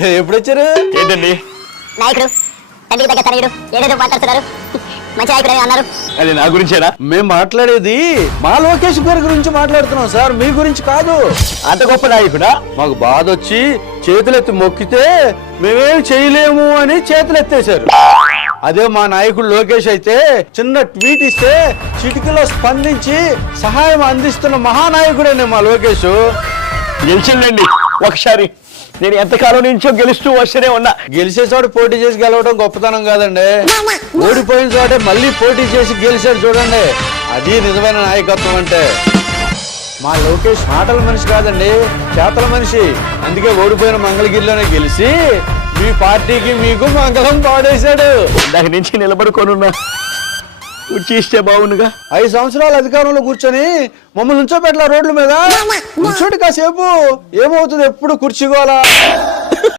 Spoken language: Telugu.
ఎప్పుడు వచ్చారు? ఏంటండి నాయకుడు తండ్రి దగ్గర తనయుడు ఏదేదో మాట్లాడుతున్నారు. మంచి నాయకుడు అన్నారు. అది నా గురించేనా? మేము మాట్లాడేది మా లోకేష్ గారి గురించి మాట్లాడుతున్నాం సార్, మీ గురించి కాదు. అంత గొప్ప నాయకుడా? మాకు బాధ వచ్చి చేతులెత్తి మొక్కితే మేమేం చేయలేము అని చేతులెత్తేశారు. అదే మా నాయకుడు లోకేష్ అయితే చిన్న ట్వీట్ ఇస్తే చిటికలో స్పందించి సహాయం అందిస్తున్న మహానాయకుడేనే మా లోకేష్. గెలిచిందండి ఒకసారి. నేను ఎంతకాలం నుంచో గెలుస్తూ వస్తూనే ఉన్నా. గెలిచే చోట పోటీ చేసి గెలవడం గొప్పతనం కాదండి, ఓడిపోయిన చోట మళ్ళీ పోటీ చేసి గెలిచాడు చూడండి, అది నిజమైన నాయకత్వం అంటే. మా లోకేష్ మాటల మనిషి కాదండి, చేతల మనిషి. అందుకే ఓడిపోయిన మంగళగిరిలోనే గెలిచి మీ పార్టీకి మీకు మంగళం పాడేశాడు. దాని నుంచి నిలబడుకోనున్నా. కుర్చీ ఇస్తే బాగుండుగా. 5 సంవత్సరాలు అధికారంలో కూర్చొని మమ్మల్ని నుంచోబెట్టలా రోడ్ల మీద. కూర్చోటి కాసేపు, ఏమవుతుంది ఎప్పుడు కుర్చీగోలా.